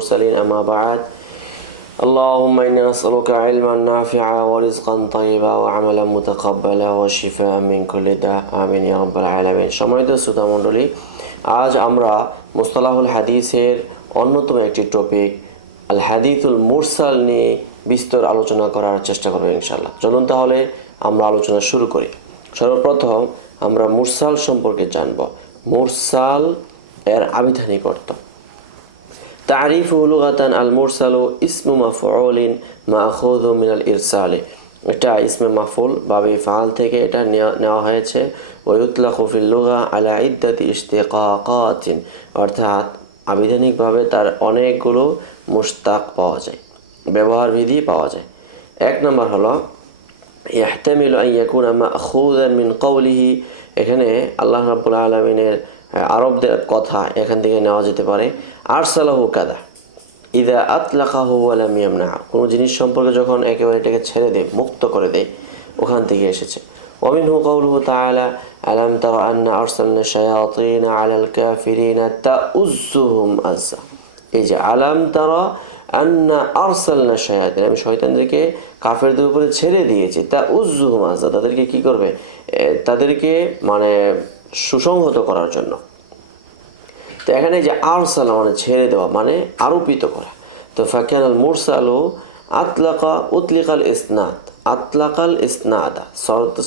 المرسلين أما بعد اللهم إنا نسألك علما نافعا ورزقا طيبا وعملا متقبلا وشفاء من كل داء آمين يا رب العالمين। সম্মানিত শ্রোতা মণ্ডলী, আজ আমরা মুস্তালাহুল হাদিসের অন্যতম একটি টপিক আল হাদিসুল মুরসাল নিয়ে বিস্তর আলোচনা করার চেষ্টা করব ইনশাআল্লাহ। চলুন তাহলে আমরা আলোচনা শুরু করি। সর্বপ্রথম আমরা মুরসাল সম্পর্কে জানব। মুরসাল এর আবিধানিক অর্থ। তারিফুহু লুগাতান আল মুরসালু ইসমু মাফউলিন মাখুযু মিনাল ইরসালি। এটা ইসমে মাফউল বাবে ফাল থেকে এটা নেওয়া হয়েছে। ওয়া ইউতলাকু ফিল লুগা আলা ইদ্দাতি ইশতিকাকাতিন, অর্থাৎ আবিধানিকভাবে তার অনেকগুলো মুশতাক পাওয়া যায়, ব্যবহার বিধি পাওয়া যায়। এক নম্বর হলো ইয়াহতামিলু আন ইয়াকুনা মাখুযান মিন কওলিহি, এখানে আল্লাহ রাব্বুল আলামিনের আরবদের কথা এখান থেকে নেওয়া যেতে পারে। আরসালাহু কাদা ইদা আতলাকাহু ওয়া লাম ইয়ামনা, কোনো জিনিস সম্পর্কে যখন একেবারে এটাকে ছেড়ে দেয়, মুক্ত করে দেয়, ওখান থেকে এসেছে। ওয়া মিনহু কাউলুহু তাআলা আলাম তারা আন্না আরসালনা শায়াতিন আলাল কাফিরিনা তাউজ্জুহুম আজ্জা। এই যে আলাম তারা আন্না আরসালনা শায়াতিন, আমি শয়তানদেরকে কাফেরদের উপরে ছেড়ে দিয়েছি, তাউজ্জুহুম আজ্জা, তাদেরকে কি করবে, তাদেরকে মানে সুসংহত করার জন্য। তো এখানে যে আরসালা মানে ছেড়ে দেওয়া, মানে আরোপিত করা। তো ফাকানাল মুরসালু আতলাকা উতলিকাল ইসনাদ, আতলাকাল ইসনাদা,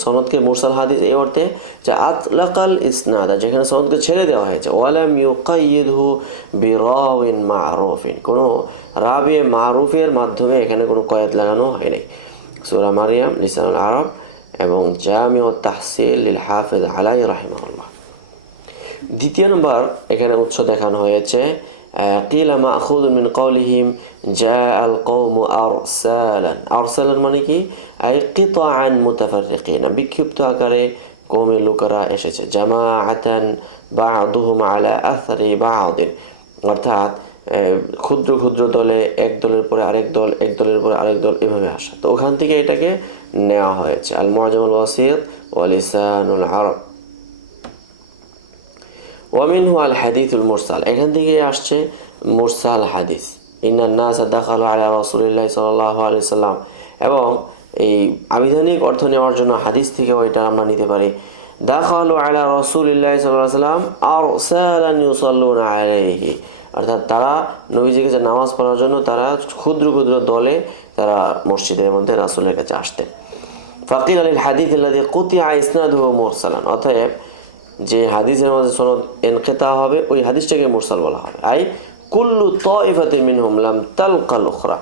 সনদকে মুরসাল হাদিস এই অর্থে যে আতলাকাল ইসনাদা, যেখানে সনদকে ছেড়ে দেওয়া হয়েছে। ওয়ালাম ইউকাইয়িদহু বিরাওয়িন মারুফিন, কোনো রাবি মারুফের মাধ্যমে এখানে কোনো কয়েদ লাগানো হয় নাই। সূরা মারইয়াম লিসানুল আরব এবং জামিউত তাহসিল লিল হাফিজ আলাইহি রাহিমাহুল্লাহ। দ্বিতীয় নম্বর এখানে উৎস দেখানো হয়েছে কিলা মাখুযুন মিন কওলিহিম জাআল কওমু আরসালান। আরসালান মানে কি, আই কিতাআন মুতাফাররিকিনা, বিক্ষিপ্ত আকারে কওমের লোকেরা এসেছে। জামাআতান বা'দুহুম আলা আথরি বা'দিন, অর্থাৎ ক্ষুদ্র ক্ষুদ্র দলে, এক দলের পরে আরেক দল, এক দলের পরে আরেক দল, এভাবে আসা। তো ওখান থেকে এটাকে নেওয়া হয়েছে। আল মুআজামুল ওয়াসিত ওয়া লিসানুল আরব। ওয়ামিনহু আল হাদিসুল মুরসাল, এখান থেকে আসছে মুরসাল হাদিস। ইন্নান নাস দাখালু আলা রাসূলিল্লাহি সাল্লাল্লাহু আলাইহি সাল্লাম, এবং এই আবিধানিক অর্থ নেওয়ার জন্য হাদিস থেকে ওইটা আমরা নিতে পারি। দাখালু আলা রাসূলিল্লাহি সাল্লাল্লাহু আলাইহি সাল্লাম আরসালান ইউসাল্লুনা আলাইহি, অর্থাৎ তারা নবীজির কাছে নামাজ পড়ার জন্য তারা ক্ষুদ্র ক্ষুদ্র দলে তারা মসজিদের মধ্যে রাসূলের কাছে আসতেন। ফাকিল আলিল হাদিস আল্লাযী কুতিয়া ইসনাদুহু মুরসালান, অতএব যে হাদিসের মধ্যে সনদ ইনকিতা হবে ওই হাদিসটাকে মুরসাল বলা হবে। আই কুল্লু তাইফাতিন মিনহুম লাম তালকাল উখরা,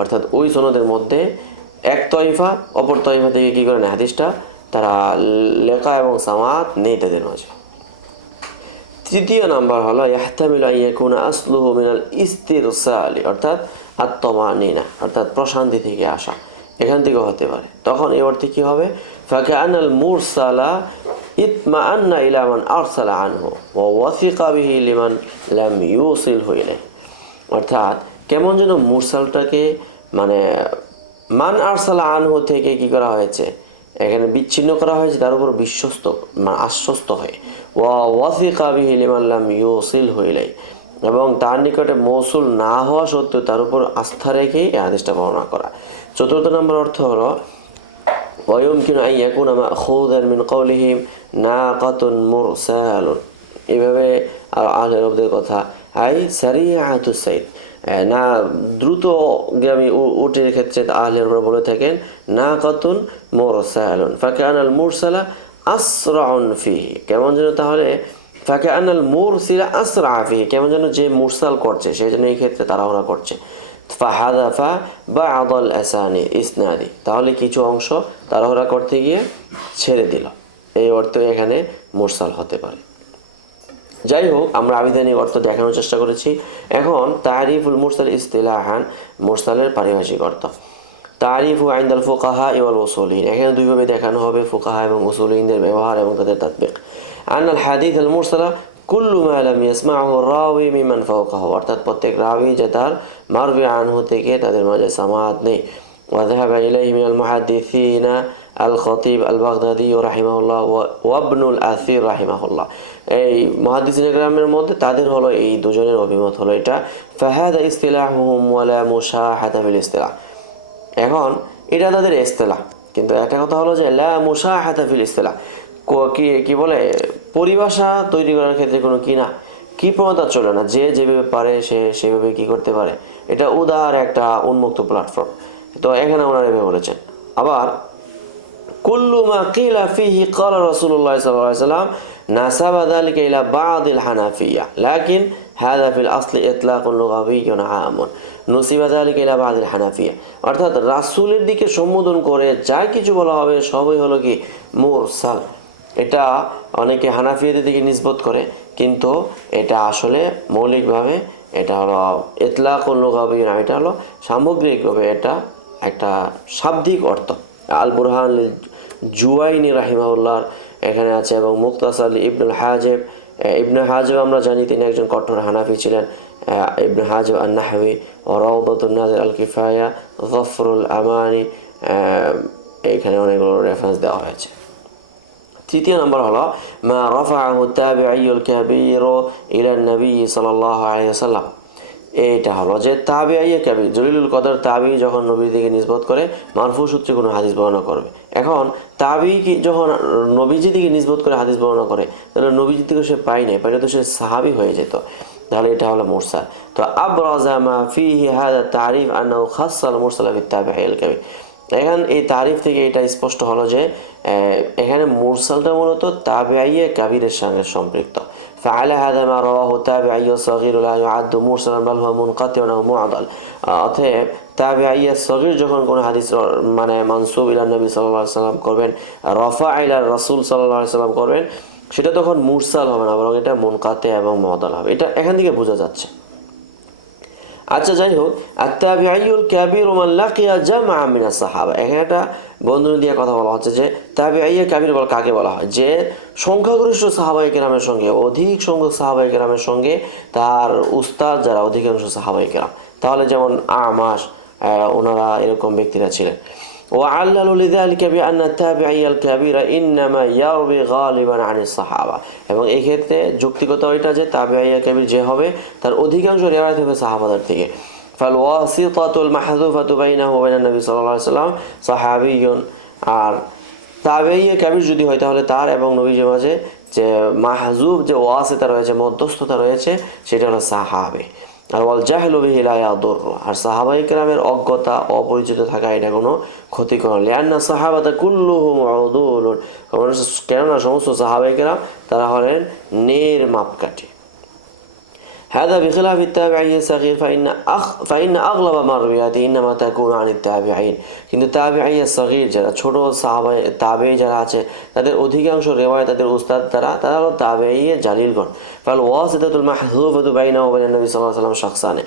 অর্থাৎ ওই সনদের মধ্যে এক তয়ফা অপর তয়ফা থেকে কি করে না, হাদিসটা তারা লেখা এবং সামাত নেই তাদের মাঝে। তৃতীয় নাম্বার হলো ইয়াহতামিলু আন ইয়াকুনা আসলুহু মিনাল ইস্তিরসালি, অর্থাৎ আত-তামানিনা, অর্থাৎ প্রশান্তি থেকে আসা, এখান থেকে হতে পারে। তখন এই অর্থে কি হবে, ফাকানাল মুরসালা ইতমাআন্না ইলা মান আরসালা আনহু ওয়া ওয়াসিকা বিহি লিমান লাম ইউসিলহু ইলাইহি, অর্থাৎ কেমন যেন মুরসালটাকে মানে মান আরসালা আনহু থেকে কি করা হয়েছে, এখানে বিচ্ছিন্ন করা হয়েছে, তার উপর বিশ্বস্ত মানে আশ্বস্ত হয়ে। ওয়া ওয়াসিকা বিহি লিমান লাম ইউসিলহু ইলাইহি, এবং তার নিকটে মৌসুল না হওয়া সত্ত্বেও তার উপর আস্থা রেখে এই হাদিসটা বর্ণনা করা। চতুর্থ নম্বর অর্থ হলো ওয়ায়ুমকিনু আন ইয়াকুনা মাখুযান মিন কওলিহিম নাকাতুন মুরসালুন, এইভাবে আহলে আরবদের কথা। আই সারিআতুস সাইদ, না দ্রুতগামী উটের ক্ষেত্রে আহলে আরবরা বলে থাকেন নাকাতুন মুরসালুন। ফাকানাল মুরসালা আসরাউন ফিহি, কেমন যেন তাহলে ফাকানাল মুরসিলা আসরা ফিহি, কেমন যেন যে মুরসাল করছে সেই জন্য এই ক্ষেত্রে তাড়াহুড়া করছে। ফাহাদাফা বা'দাল আসানি ইসনাদি, তাহলে কিছু অংশ তাড়াহুড়া করতে গিয়ে ছেড়ে দিল, এই অর্থ এখানে মুরসাল হতে পারে। যাই হোক, আমরা আবিধানিক অর্থ দেখানোর চেষ্টা করেছি। এখন তারিফুল মুরসাল ইসতিলাহান, মুরসালের পারিভাষিক অর্থ। তারিফু ইনদাল ফুকাহা ওয়াল উসুলিন, এখানে দুইভাবে দেখানো হবে, ফুকাহা এবং উসুলিনদের ব্যবহার এবং তাদের তাতবিক। আনাল হাদিস আল মুরসালা কুল্লু মা লাম ইয়াসমাহু রাওয়ি মিমান ফাওকাহু, অর্থাৎ প্রত্যেক রাবি যে তার মারবি আনহু থেকে তাদের মাঝে সামাদ নেই। ওয়া যাহাবা ইলাইহি মিনাল মুহাদ্দিসিনা আল খতিব আল বাগদাদি রাহিমাহুল্লাহ ওয়া ইবনুল আসির রাহিমাহুল্লাহ, এই মুহাদ্দিসিনে কেরামের মধ্যে তাদের হলো এই দুজনের অভিমত হলো এটা ফাহাদা ইসতিলাহুম ওয়ালা মুশাহাদা বিল ইসতিলাহ। এখন এটা তাদের ইসতিলাহ, কিন্তু একটা কথা হলো যে লা মুশাহাদা ফিল ইসতিলাহ, কি কি বলে পরিভাষা তৈরি করার ক্ষেত্রে কোনো কি প্রবণতা চলে না, যে যেভাবে পারে সে সেভাবে কি করতে পারে, এটা উদার একটা উন্মুক্ত প্ল্যাটফর্ম। তো এখানে ওনারা এভাবে বলেছেন। আবার কুল্লু মা কিলা ফিহি ক্বালা রাসূলুল্লাহ সাল্লাল্লাহু আলাইহি ওয়াসাল্লাম নাসাবা যালিকা ইলা বা'দিল হানাফিয়্যা লাকিন হাযা ফিল আসলি ইতলাকুন লুগাবিয়্যুন আামুন নুসিবা যালিকা ইলা বা'দিল হানাফিয়্যা। অর্থাৎ রাসূলের দিকে সম্বোধন করে যা কিছু বলা হবে সবই হলো কি মুরসাল। এটা অনেকে হানাফিদের দিকে নিসবত করে, কিন্তু এটা আসলে মৌলিকভাবে এটা হলো ইতলাকুন লুগাবিয়্যুন, এটা হলো সামগ্রিকভাবে এটা একটা শাব্দিক অর্থ। আল বুরহান জুওয়াইনি রাহিমাহুল্লাহ এখানে আছে, এবং মুক্তাসার ইবনুল হাজেব। ইবনে হাজেব আমরা জানি তিনি একজন কঠোর হানাফি ছিলেন। ইবনে হাজেব আন নাহওয়ি ও রাওদাতুন নাজির আল কিফায়া যফরুল আমানি, এখানে অনেকগুলো রেফারেন্স দেওয়া হয়েছে। তৃতীয় নম্বর হলো মা রাফাআহু তাবিঈউল কাবীর ইলা নবী সাল্লাল্লাহু আলাইহি ওয়াসাল্লাম। এইটা হলো যে তাবিঈ কাবীর জলিলুল কদর তাবি যখন নবীর দিকে নিসবত করে মারফু সূত্রে কোনো হাদিস বর্ণনা করবে। এখন তাবি কি যখন নবীজি দিকে নিসবত করে হাদিস বর্ণনা করে, তাহলে নবীজি থেকে সে পাই নাই, পাইলে তো সে সাহাবী হয়ে যেত, তাহলে এটা হলো মুরসাল। তো আবরাজা মা ফিহি হাযা তারিফ আন্নাহু খাসসাল মুরসাল বিত তাবিঈল কাবীর। এখন এই তারিফ থেকে এটা স্পষ্ট হলো যে এখানে মুরসালটা মূলত তাবিঈ কাবীরের সঙ্গে সম্পৃক্ত। فعلى هذا ما رواه التابعي الصغير لا يعد مرسلا بل هو منقطع أو معضل। অতএব তাবিঈ সগীর যখন কোনো হাদিস মানে মানসুব ইলা নবী সাল্লাল্লাহু আলাইহি সাল্লাম করবেন, রাফা ইলা রাসূল সাল্লাল্লাহু আলাইহি সাল্লাম করবেন, সেটা তখন মুরসাল হবে না, বরং এটা মুনকাতি এবং মুআদাল হবে। এটা এখান থেকে বোঝা যাচ্ছে। আচ্ছা, যাই হোক, আত-তাবিঈউল কাবীর মান লাকিয়া জামআ মিনাস সাহাবা, এখানে একটা বন্ধনী দিয়ে কথা বলা হচ্ছে যে তাবিঈ কাবীর বল কাকে বলা হয়, যে সংখ্যাগরিষ্ঠ সাহাবায়ে কেরামের সঙ্গে, অধিক সংখ্যক সাহাবায়ে কেরামের সঙ্গে তার উস্তাদ যারা অধিকাংশ সাহাবায়ে কেরাম, তাহলে যেমন আমাশ ওনারা এরকম ব্যক্তিরা ছিলেন। وعللوا لذلك بأن التابعي الكبير إنما يروي غالبا عن الصحابة, এবং এই ক্ষেত্রে যুক্তিগত এটা যে তাবিঈ কাবীর যে হবে তার অধিকাংশ রিওয়ায়াত হবে সাহাবাদের থেকে। فالواسطة المحذوفة بينه وبين النبي صلى الله عليه وسلم صحابي। আর তাবিঈ কাবীর যদি হয় তাহলে তার এবং নবীজির মাঝে যে মাহজুব যে ওয়াসিতা রয়েছে, মধ্যস্থতা রয়েছে, সেটা হলো সাহাবী। আর ওয়াল জাহলু বিহি লা ইয়াদুর, আর সাহাবায়ে কেরামের অজ্ঞতা অপরিচিত থাকা এটা কোনো ক্ষতিকর। লিআন্না সাহাবাতা কুল্লুহুম উদুলুন, কেননা সমস্ত সাহাবায়ে কেরাম তারা হলেন নের মাপকাঠি। هذا بخلاف التابعي الصغير فإن أغلب مروياته إنما تكون عن التابعين। কিন্তু তাবিঈ সগীর যারা ছোট সাহাবায়ে তাবিঈ যারা আছে তাদের অধিকাংশ রিওয়ায়াত তাদের উস্তাদ তারা হলো তাবিঈ জালিলগণ। ফাল ওয়াসিতাতুল মাহযুফাতু বাইনাহু ওয়া বাইনান নবী সাল্লাল্লাহু আলাইহি ওয়াসাল্লাম শাখসানে,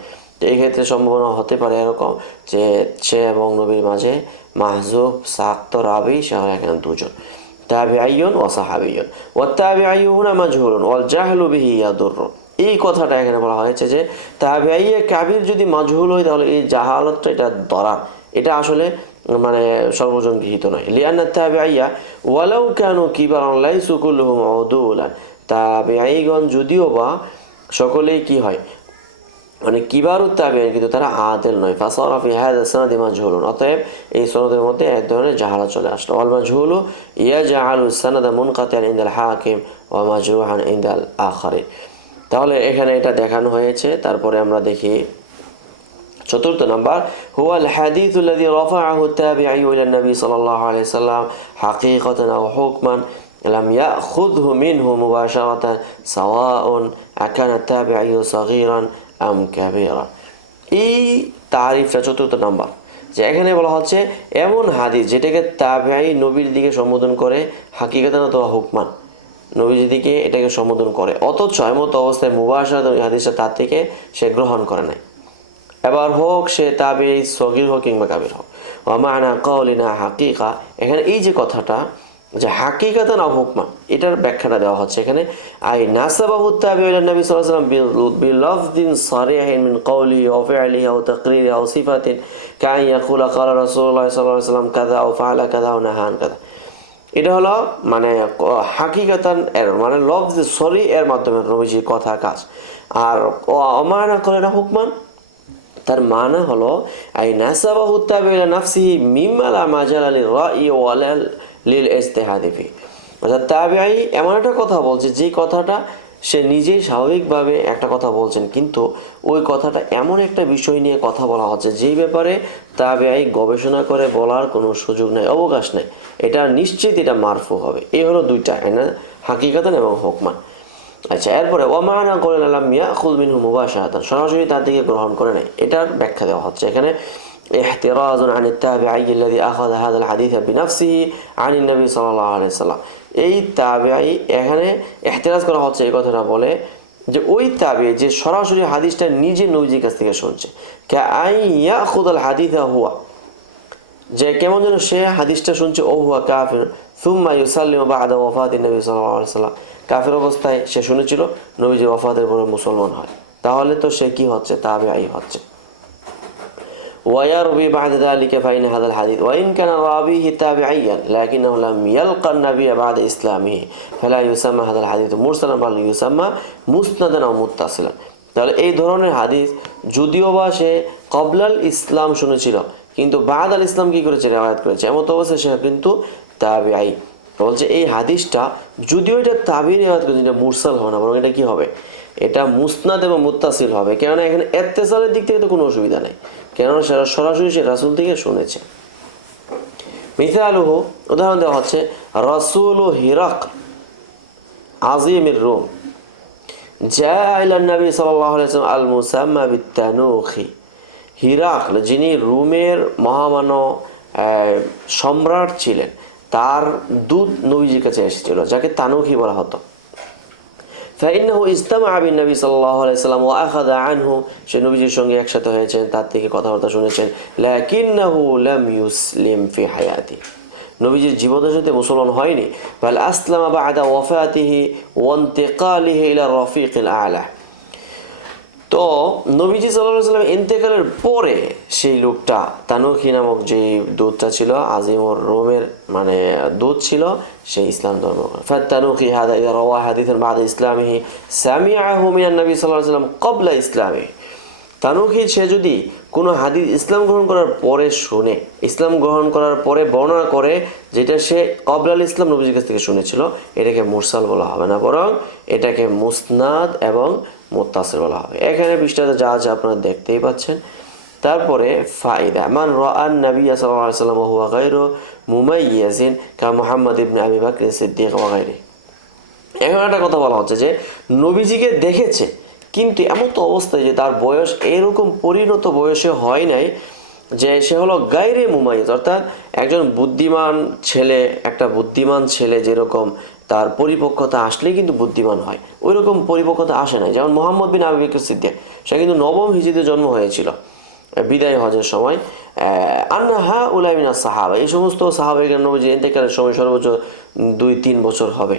এই ক্ষেত্রে সম্ভাবনা হতে পারে এরকম যে সে এবং নবীর মাঝে মাহযুফ সাক্ত রাবি সে এখানে দুজন, তাবিঈউন ওয়া সাহাবিয়ুন ওয়া তাবিঈউ হুনা মাজহুলুন ওয়াল জাহলু বিহি ইয়াদুর। এই কথাটা এখানে বলা হয়েছে যে তাবিঈ কাবীর যদি মাজহুল হয় তাহলে এই জাহালতটা এটা দরার, এটা আসলে মানে সর্বজন গৃহীত নয়। লিআন্না তাবিঈয়া ওয়ালাউ কানু কিবারান লাইসু কুল্লুহুম উদুলান, তাবিঈগণ যদিও বা সকলেই কি হয় মানে কিবারুত তাবিঈন, কিন্তু তারা আদেল নয়। ফাসারা ফি হাযা সানাদি মাজহুলুন, অতএব এই সনদের মধ্যে এক ধরনের জাহালত চলে আসলো। ওয়াল মাজহুলু ইয়াজআলু সানাদা মুনকাতিআন ইনদাল হাকিম ওয়া মাজরুহান ইনদাল আখারিন। তাহলে এখানে এটা দেখানো হয়েছে। তারপরে আমরা দেখি চতুর্থ নাম্বার, হুয়াল হাদিসুল লাযী রাফাআহু আত-তাবিঈ ইলা নবী সাল্লাল্লাহু আলাইহি ওয়াসাল্লাম হাকীকাতান আও হুকমান লাম ইয়াখুযহু মিনহু মুবাশারাতান সাওয়াউন আকানা আত-তাবিঈ সগীরান আম কাবীরা। এই তারিফটা চতুর্থ নাম্বার, যে এখানে বলা হচ্ছে এমন হাদিস যেটাকে তাবিঈ নবীর দিকে সম্বোধন করে হাকীকাতান অথবা হুকমান, নবীজির দিকে এটাকে সম্বোধন করে, অথচ এমত অবস্থায় মুবাশারাত হাদিসটা তার থেকে সে গ্রহণ করে নাই, এবার হোক সে তাবিঈ সগীর হোক কিংবা কাবীর হোক। ওয়া মা'না কাউলিনা হাকীকা, এখানে এই যে কথাটা যে হাকীকাতান আও হুকমান, এটার ব্যাখ্যাটা দেওয়া হচ্ছে এখানে। আই নাসাবাহু তাবিঈ ইলা নবী সাল্লাল্লাহু আলাইহি ওয়াসাল্লাম বিলফযিন সারিহিন মিন কওলিহি ওয়া ফি'লিহি আও তাকরিরিহি আও সিফাতিন কান ইয়াকুলা ক্বালা রাসূলুল্লাহ সাল্লাল্লাহু আলাইহি ওয়াসাল্লাম কাযা আও ফাআলা কাযা আও নাহা আন কাযা। এটা হলো মানে হাকিকাতান এর মানে লফজ সরি এর মাধ্যমে নবীজির কথা কাজ। আর অমানা করে না হুকমান, তার মানা হলো আই নাসাবাহু তাবি ইলা নাফসিহি মিম্মা লা মাজালা লির রাই ওয়ালা লিল ইজতিহাদি ফি। অর্থাৎ তাবিঈ এমন একটা কথা বলছে যে কথাটা সে নিজেই স্বাভাবিকভাবে একটা কথা বলছেন, কিন্তু ওই কথাটা এমন একটা বিষয় নিয়ে কথা বলা হচ্ছে যেই ব্যাপারে তাবিঈ গবেষণা করে বলার কোনো সুযোগ নেই, অবকাশ নেই, এটা নিশ্চিত এটা মারফু হবে। এই হলো দুইটা, হাকিকাতান এবং হুকমান। আচ্ছা, এরপরে ওয়ামানা করেন আলাম ইয়াখুয মিনহু মুবাশারাতান, সরাসরি তার থেকে গ্রহণ করে নেয়, এটার ব্যাখ্যা দেওয়া হচ্ছে এখানে। احتراز عن التابعي الذي أخذ هذا الحديث بنفسه عن النبي صلى الله عليه وسلم। এই তাবিঈ এখানে ইহতিরাজ করা হচ্ছে এই কথাটা বলে যে ওই তাবিঈ যে সরাসরি হাদিসটা নিজে নবীজির কাছ থেকে শুনছে, কাআই ইয়াখুযাল হাদিসা হুয়া, যে কেমন যেন সে হাদিসটা শুনছে ও হুয়া কাফির সুম্মা ইউসাল্লিমু বা'দা ওয়াফাতিন নবী সাল্লাল্লাহু আলাইহি ওয়াসাল্লাম, কাফির অবস্থায় সে শুনেছিল, নবীজির ওয়াফাতের পরে মুসলমান হয়, তাহলে তো সে কি হচ্ছে? তাবিঈ হচ্ছে। ويروي بعد ذلك فإن هذا الحديث وإن كان راويه تابعيا لكنه لم يلقى النبي بعد إسلامه فلا يسمى هذا الحديث مرسلا بل يسمى মুসনাদান أو মুত্তাসিলান। তাহলে এই ধরনের হাদিস যদিও বা সে কবলাল ইসলাম শুনেছিল, কিন্তু বাদ আল ইসলাম কি করেছে? রেওয়ায়াত করেছে, এমন অবস্থায় সে কিন্তু তাবিঈ। বলছে এই হাদিসটা যদিও এটা তাবিঈ রেওয়ায়াত করেছে, এটা মুরসাল হবে না, বরং এটা কি হবে? এটা মুসনাদ এবং মুত্তাসিল হবে। কেননা এখানে ইত্তেসালের দিক থেকে তো কোনো অসুবিধা নেই, কেননা সেটা সরাসরি সে রাসূল থেকে শুনেছে। মিসালুহু, উদাহরণ দেওয়া হচ্ছে, রাসূলু হিরাক আজিমির রুম জাআ ইলা নবী সাল্লাল্লাহু আলাইহি ওয়াসাল্লাম আল মুসাম্মা বিত-তানুখি। হিরাকল যিনি রোমের মহামান্য সম্রাট ছিলেন, তার দূত নবীজির কাছে এসেছিল, যাকে তানুখি বলা হতো। ফাইন্নাহু ইজতামা বিন-নবী সাল্লাল্লাহু আলাইহি ওয়াসাল্লাম ওয়া আখাযা আনহু, সে নবীজির সঙ্গে একসাথে হয়েছেন, তার থেকে কথাবার্তা শুনেছেন। লাকিন্নাহু লাম ইউসলিম ফি হায়াতি, নবীজির জীবদ্দশাতে মুসলমান হয়নি। বাল আসলামা বা'দা ওয়াফাতিহি ওয়া ইন্তিকালিহি ইলা রাফিকিল আ'লা। তো নবীজি সাল্লাল্লাহু আলাইহি ওয়াসাল্লাম ইন্তেকালের পরে সেই লোকটা তানুখি নামক যে দূতটা ছিল, আজিমুর রোমের মানে দূত ছিল, সেই ইসলাম ধর্ম। ফাতানুখি হাদা ইযা রাওয়া হাদিসান বা'দা ইসলামিহি সামিআহু মিনান নবী সাল্লাল্লাহু আলাইহি ওয়াসাল্লাম ক্বাবলা ইসলামিহি। তানুখি সে যদি কোনো হাদিস ইসলাম গ্রহণ করার পরে শুনে, ইসলাম গ্রহণ করার পরে বর্ণনা করে যেটা সে ক্বাবলাল ইসলাম নবীজির কাছ থেকে শুনেছিল, এটাকে মুরসাল বলা হবে না, বরং এটাকে মুসনাদ এবং মুত্তাসিল বলা হবে। এখানে পৃষ্ঠাতে যা আছে আপনারা দেখতেই পাচ্ছেন। তারপরে ফায়দা, মান রাআন নবী সাল্লাল্লাহু আলাইহি ওয়াসাল্লাম ওয়া হুয়া গায়রু মুমাইয়িজিন কা মুহাম্মদ ইবনে আবি বকর সিদ্দিক ওয়া গায়রিহি। এখন একটা কথা বলা হচ্ছে যে নবীজিকে দেখেছে, কিন্তু এমন তো অবস্থায় যে তার বয়স এরকম পরিণত বয়সে হয় নাই, যে সে হলো গায়রে মুমাইয়িজ, অর্থাৎ একজন বুদ্ধিমান ছেলে, একটা বুদ্ধিমান ছেলে যেরকম তার পরিপক্কতা আসলেই কিন্তু বুদ্ধিমান হয়, ওই রকম পরিপক্কতা আসে না। যেমন মুহাম্মদ বিন আবি বকর সিদ্দিক, সে কিন্তু নবম হিজরিতে জন্ম হয়েছিল, বিদায় হজের সময়। আন্না হা উলাই মিনাস সাহাবা, এই সমস্ত সাহাবায়ে নবীজি ইন্তেকালের সময় সর্বোচ্চ 2-3 বছর হবে।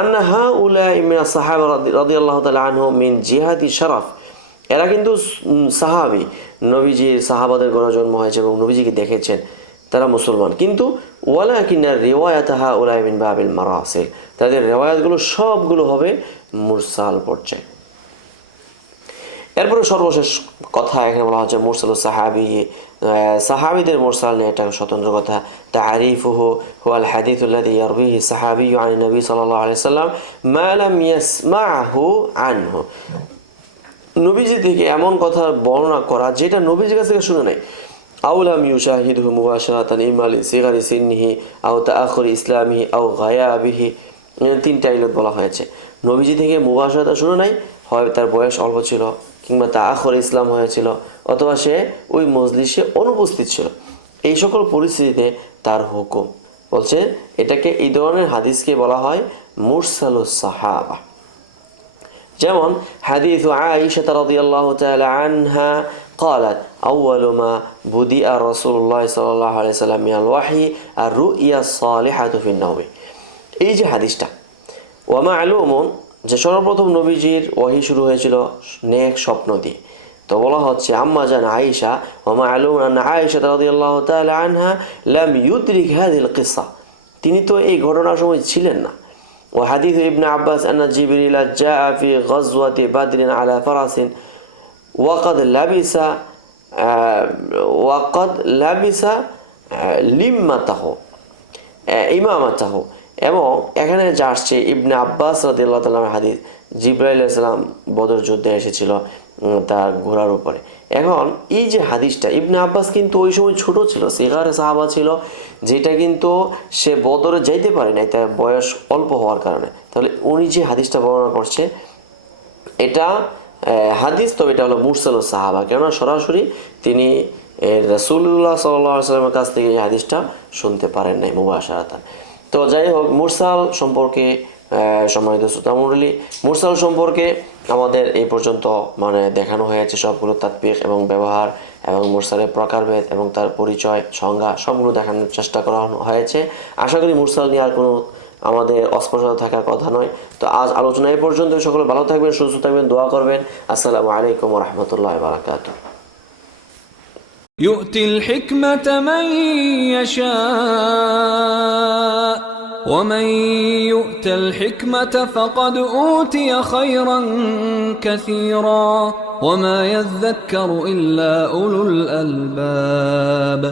আন্না হা উলাই মিনাস সাহাবা রাদিয়াল্লাহু তাআলা আনহুম মিন জিহাদি শারাফ, এরা কিন্তু সাহাবী, নবীজির সাহাবাদের ঘরে জন্ম হয়েছে এবং নবীজিকে দেখেছেন, তারা মুসলমান। কিন্তু ওয়ালাকিন্না রিওয়ায়াতাহা উলাই মিন বাবিল মারাসিল, তাদের রিওয়ায়াতগুলো সবগুলো হবে মুরসাল পর্যায়ে। এরপরে সর্বশেষ কথা এখানে বলা হচ্ছে মুরসাল সাহাবী, সাহাবীদের মুরসাল নিয়ে একটা স্বতন্ত্র কথা। তারিফুহু হুয়াল হাদিসুল্লাযী ইয়ারবিহি সাহাবী আন নবী সাল্লাল্লাহু আলাইহি ওয়াসাল্লাম মা লাম ইয়াসমা'হু আনহু, নবীজি থেকে এমন কথার বর্ণনা করা যেটা নবীজির কাছ থেকে শুনে নাই। আও লাম ইউশাহিদহু মুবাশারাতান ইমা লিসিগারি সিননিহি আও তাআখুরি ইসলামিহি আও গায়াবিহি, তিনটা ইলত বলা হয়েছে। নবীজি থেকে মুবাশারাতা শুনে নাই, হয় তার বয়স অল্প ছিল, কিংবা তাআখুর ইসলাম হয়েছিল, অথবা সে ওই মজলিসে অনুপস্থিত ছিল। এই সকল পরিস্থিতিতে তার হুকুম বলছে, এটাকে এই ধরনের হাদিসকে বলা হয় মুরসালুস সাহাবা। যেমন হাদিসু আয়েশা রাদিয়াল্লাহু তাআলা আনহা قالت أول ما بدأ رسول الله صلى الله عليه وسلم من الوحي الرؤيا الصالحة في النوم। এই যে হাদিসটা, ওয়া মা'লুমুন, যে সর্বপ্রথম নবীজির ওয়াহি শুরু হয়েছিল নেক স্বপ্ন দিয়ে। তো বলা হচ্ছে আম্মা জান আয়েশা, ওয়া মা'লুমুন আন্না আয়েশা রাদিয়াল্লাহু তাআলা আনহা লাম ইউদরিক হাযিহিল কিসসা, তিনি তো এই ঘটনার সময় ছিলেন না। وحديث ابن عباس أن جبريل جاء في غزوة بدر على فرس وقد لبس লিম্মাতাহ ইমামাতাহ। এবং এখানে যা আসছে ইবনে আব্বাস রাদিয়াল্লাহু তাআলার হাদিস, জিবরাইল আলাইহিস সালাম বদর যুদ্ধে এসেছিল তার ঘোড়ার উপরে। এখন এই যে হাদিসটা, ইবনে আব্বাস কিন্তু ওই সময় ছোট ছিল, সিগারে সাহাবা ছিল, যেটা কিন্তু সে বদরে যাইতে পারে নাই তার বয়স অল্প হওয়ার কারণে। তাহলে উনি যে হাদিসটা বর্ণনা করছে এটা হাদিস, তবে এটা হলো মুরসাল সাহাবা, কেননা সরাসরি তিনি রাসূলুল্লাহ সাল্লাল্লাহু আলাইহি ওয়াসাল্লামের কাছ থেকে এই হাদিসটা শুনতে পারেন নাই মুবাশারাতান। তো যাই হোক, মুরসাল সম্পর্কে সম্মানিত শ্রোতামণ্ডলী, মুরসাল সম্পর্কে আমাদের এই পর্যন্ত দেখানো হয়েছে সবগুলো তাৎবিক এবং ব্যবহার এবং মুরসালের প্রকারভেদ এবং তার পরিচয়, সংজ্ঞা সবগুলো দেখানোর চেষ্টা করা হয়েছে। আশা করি মুরসাল নিয়ে আর কোনো আমাদের অস্পষ্টতা থাকার কথা নয়। তো আজ আলোচনা এই পর্যন্ত। সকলে ভালো থাকবেন, সুস্থ থাকবেন, দোয়া করবেন। আসসালামু আলাইকুম ওয়া রাহমাতুল্লাহি ওয়া বারাকাতুহু। يؤتي الحكمة من يشاء ومن يؤت الحكمة فقد أوتي خيرا كثيرا وما يذكر إلا أولو الألباب.